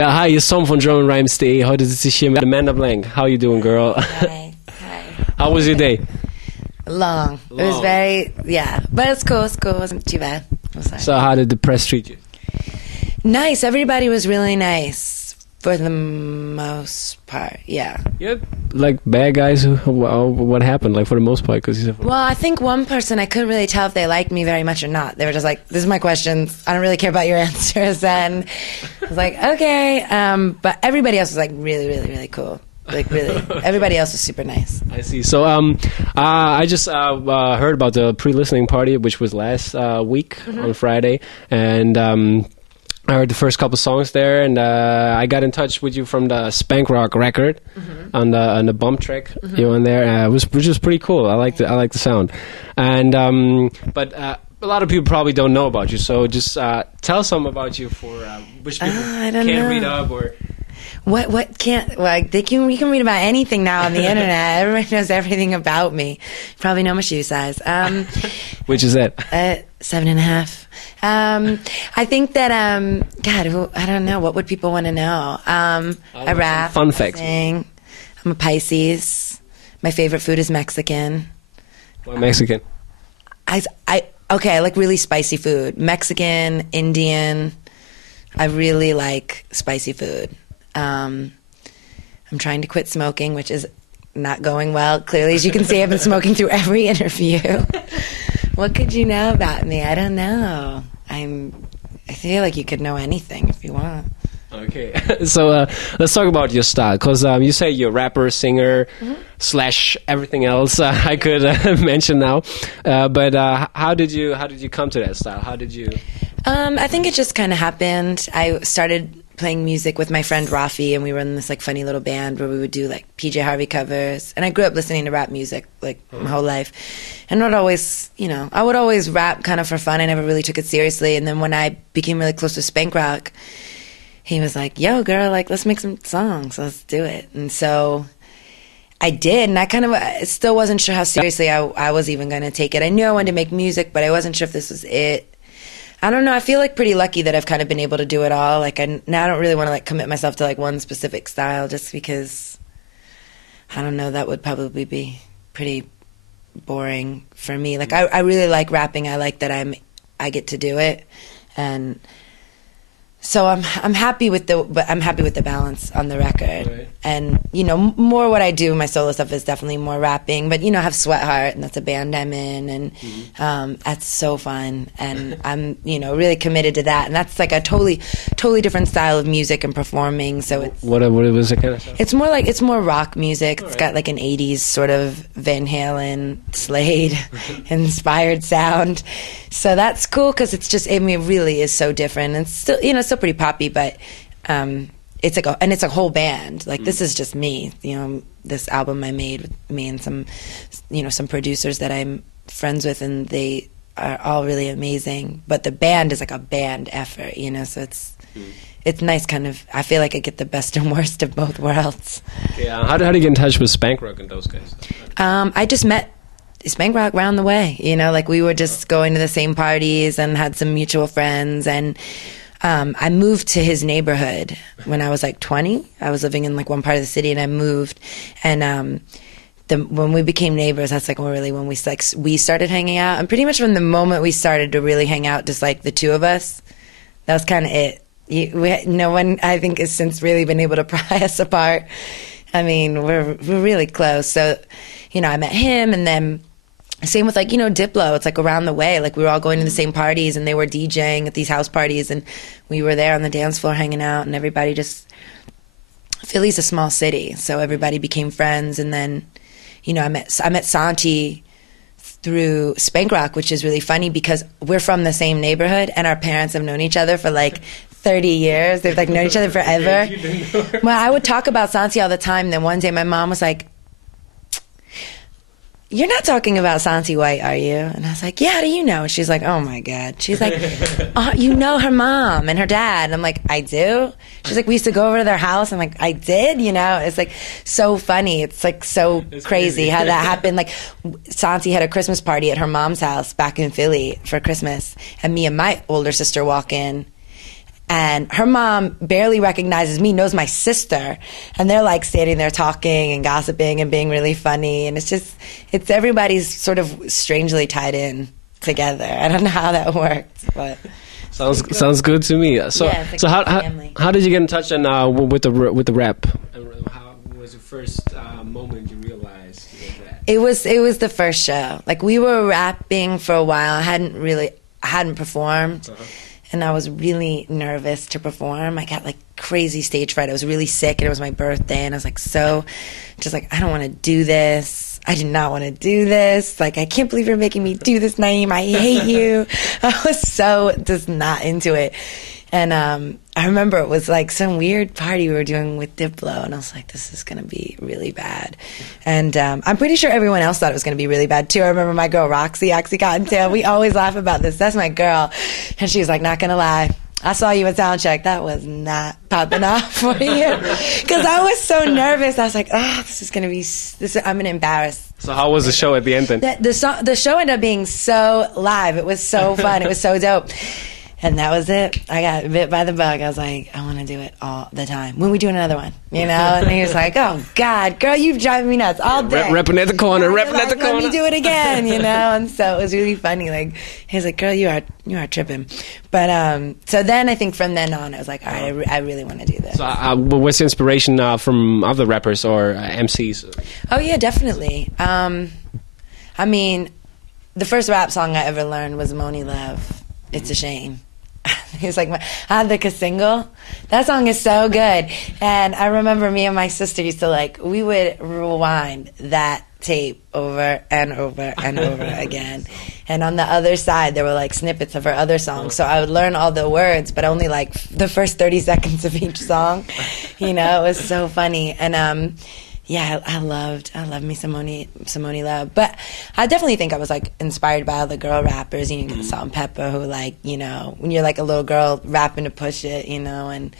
Ja, hi, hier ist Tom von DrumAndRhymes.de. Heute sitze ich hier mit Amanda Blank. How you doing, girl? Hi. Hi. How was your day? Long. It was very, yeah. But it's cool. It wasn't too bad. So how did the press treat you? Nice. Everybody was really nice for the most part. Yeah. Yeah, like bad guys. What happened? Like for the most part, because you said. Well, I think one person, I couldn't really tell if they liked me very much or not. They were just like, "This is my questions. I don't really care about your answers." And I was like, "Okay." But everybody else was like really, really, really cool. Like really, everybody else was super nice. I see. So I just heard about the pre-listening party, which was last week on Friday, and I heard the first couple songs there, and I got in touch with you from the Spank Rock record on the bump track you on there, which was pretty cool. I like the sound, and but a lot of people probably don't know about you. So just tell some about you for which people can't read up or. What can't, like, we can read about anything now on the internet. Everybody knows everything about me. Probably know my shoe size. Which is it? 7.5. I think that, God, I don't know. What would people want to know? I rap. Fun facts. Sing. I'm a Pisces. My favorite food is Mexican. Why Mexican? Okay, I like really spicy food. Mexican, Indian. I really like spicy food. I'm trying to quit smoking, which is not going well. Clearly, as you can see, I've been smoking through every interview. What could you know about me? I don't know. I feel like you could know anything if you want. Okay, so let's talk about your style, because you say you're a rapper, singer, / everything else I could mention now. But how did you come to that style? How did you? I think it just kind of happened. I started playing music with my friend Rafi, and we were in this like funny little band where we would do like PJ Harvey covers. And I grew up listening to rap music like my whole life, and I would always rap kind of for fun. I never really took it seriously. And then when I became really close to Spank Rock, he was like, "Yo, girl, like let's make some songs. Let's do it." And so I did, and I still wasn't sure how seriously I was even going to take it. I knew I wanted to make music, but I wasn't sure if this was it. I don't know. I feel like pretty lucky that I've kind of been able to do it all. Like now I don't really want to like commit myself to like one specific style, just because I don't know, that would probably be pretty boring for me. Like I really like rapping. I like that I get to do it, and so I'm happy with the balance on the record. Right. And more what I do, my solo stuff is definitely more rapping, but I have Sweat Heart, and that's a band I'm in, and that's so fun, and I'm really committed to that, and that's like a totally different style of music and performing. So it's what was it kind of stuff? It's more rock music. It's got like an 80s sort of Van Halen, Slade inspired sound. So that's cool because it's just, it really is so different. And it's still, still pretty poppy, but it's a whole band. Like this is just me. This album I made with me and some producers that I'm friends with, and they are all really amazing. But the band is like a band effort, so it's nice. Kind of, I feel like I get the best and worst of both worlds. Yeah. How do you get in touch with Spank Rock and those guys? I just met Spank Rock round the way, like we were just going to the same parties and had some mutual friends, and I moved to his neighborhood when I was like 20. I was living in like one part of the city, and I moved, and when we became neighbors, that's like really when we started hanging out, and pretty much from the moment we started to really hang out, just like the two of us, that was kind of it. No one, I think, has since really been able to pry us apart. I mean, we're really close. So, I met him, and then same with like, Diplo. It's like around the way. Like we were all going to the same parties, and they were DJing at these house parties, and we were there on the dance floor hanging out, and everybody Philly's a small city, so everybody became friends. And then, I met Santi through Spank Rock, which is really funny because we're from the same neighborhood, and our parents have known each other for like 30 years. They've like known each other forever. Well, I would talk about Santi all the time. Then one day my mom was like, "You're not talking about Santi White, are you?" And I was like, "Yeah, how do you know?" And she's like, "Oh my God." She's like, "Oh, you know her mom and her dad." And I'm like, "I do?" She's like, "We used to go over to their house." I'm like, "I did?" It's like so funny. It's like so crazy how that happened. Like Santi had a Christmas party at her mom's house back in Philly for Christmas, and me and my older sister walk in, And her mom barely recognizes me, knows my sister. And they're like standing there talking and gossiping and being really funny. And it's everybody's sort of strangely tied in together. I don't know how that works, but... Sounds good to me. So yeah, it's so like how did you get in touch and with the rap? How was the first moment you realized that? It was the first show. Like, we were rapping for a while. I hadn't performed. And I was really nervous to perform. I got like crazy stage fright. I was really sick and it was my birthday. And I was like, I don't want to do this. I did not want to do this. Like, I can't believe you're making me do this, Naeem. I hate you. I was so just not into it. And I remember it was like some weird party we were doing with Diplo, and I was like, this is going to be really bad. And I'm pretty sure everyone else thought it was going to be really bad, too. I remember my girl, Roxy Cottontail. We always laugh about this. That's my girl. And she was like, not going to lie, I saw you at Soundcheck. That was not popping off for you. Because I was so nervous. I was like, this is going to be, I'm going to embarrass. So how was the show at the end then? The show ended up being so live. It was so fun. It was so dope. And that was it. I got bit by the bug. I was like, I want to do it all the time. When we doing another one? You know? And he was like, oh, God, girl, you're driving me nuts all day. Repping at the corner, Let me do it again, you know? And so it was really funny. Like, he was like, girl, you are tripping. But so then I think from then on, I was like, all right, I really want to do this. So what's the inspiration from other rappers or MCs? Oh, yeah, definitely. I mean, the first rap song I ever learned was Moni Love, It's a Shame. He's like, I had the single. That song is so good. And I remember me and my sister used to we would rewind that tape over and over and over again. And on the other side, there were snippets of her other songs. So I would learn all the words, but only the first 30 seconds of each song. You know, it was so funny. And, yeah, I loved me some Moni Love. But I definitely think I was inspired by all the girl rappers. You get Salt and Pepper, who when you're a little girl rapping to push it, you know. And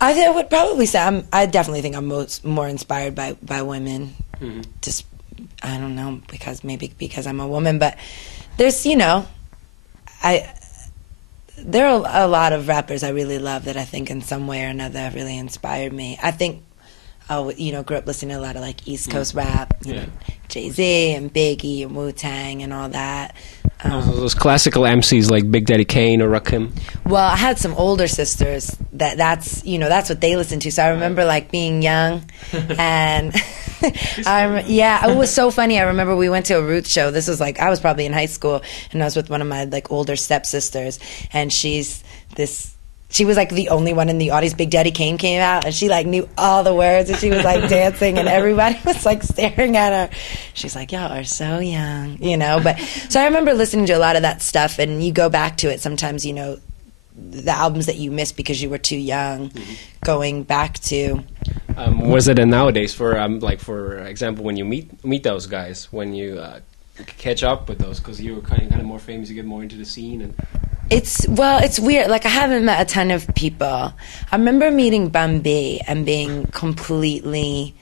I would probably say I definitely think I'm more inspired by women. Mm-hmm. Just I don't know because I'm a woman, but there's there are a lot of rappers I really love that I think in some way or another have really inspired me. I think. Grew up listening to a lot of East Coast rap, you know, Jay-Z and Biggie and Wu-Tang and all that. Those classical MCs like Big Daddy Kane or Rakim. Well, I had some older sisters that's what they listened to. So I remember being young, and it was so funny. I remember we went to a Roots show. This was I was probably in high school, and I was with one of my older stepsisters, and she's this. She was the only one in the audience. Big Daddy Kane came out, and she knew all the words, and she was dancing, and everybody was staring at her. She's like, y'all are so young, you know. But so I remember listening to a lot of that stuff, and you go back to it sometimes, you know, the albums that you missed because you were too young, going back to. Was it nowadays for for example when you meet those guys, when you catch up with those because you're kind of more famous, you get more into the scene and. It's weird. I haven't met a ton of people. I remember meeting Bun B and being completely,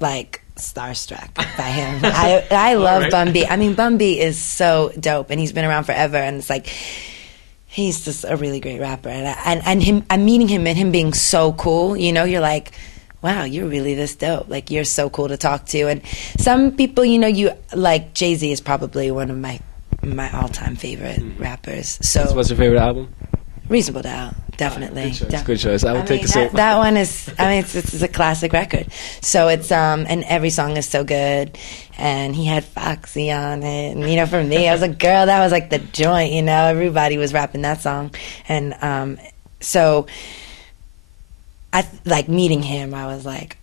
starstruck by him. I love Bun B. I mean, Bun B is so dope, and he's been around forever, and it's he's just a really great rapper. And I'm meeting him and him being so cool. You know, you're like, wow, you're really this dope. You're so cool to talk to. And some people, you know, Jay-Z is probably one of my all-time favorite rappers. So what's your favorite album? Reasonable Doubt, definitely. Good choice. I would take the same. That one is. I mean, it's a classic record. So it's and every song is so good. And he had Foxy on it. And you know, for me, I was a girl. That was the joint. You know, everybody was rapping that song. And so I meeting him. I was like,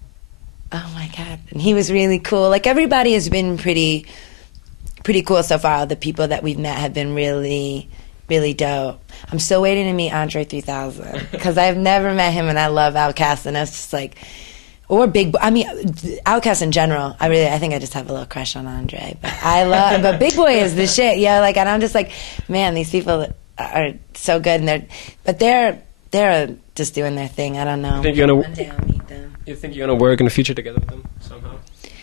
oh my God. And he was really cool. Everybody has been pretty cool so far. The people that we've met have been really, really dope. I'm still waiting to meet Andre 3000 because I've never met him, and I love Outkast, and it's just or Big Boy. I mean, Outkast in general. I think I just have a little crush on Andre, but Big Boy is the shit. Yeah, and I'm just man, these people are so good, and they're just doing their thing. I don't know. One day I'll meet them. You think you're gonna work in the future together with them somehow,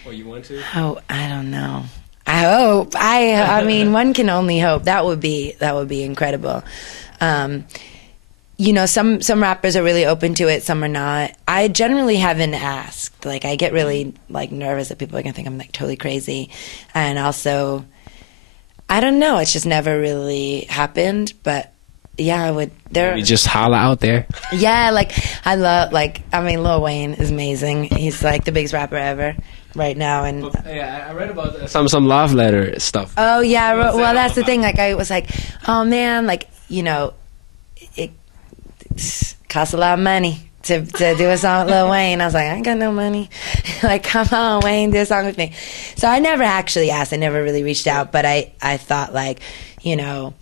or you want to? Oh, I don't know. I hope. I mean, one can only hope. That would be incredible. you know, some rappers are really open to it, some are not. I generally haven't asked. Like, I get really like nervous that people are gonna think I'm like totally crazy, and also, I don't know. It's just never really happened. But yeah, I would. You just holla out there. Yeah, like I love Lil Wayne is amazing. He's like the biggest rapper ever right now, and yeah, I read about some love letter stuff. Oh yeah, well that's the thing. Like I was like, oh man, like you know, it costs a lot of money to do a song with Lil Wayne. I was like, I ain't got no money. Like, come on, Wayne, do a song with me. So I never actually asked. I never really reached out, but I thought like, you know,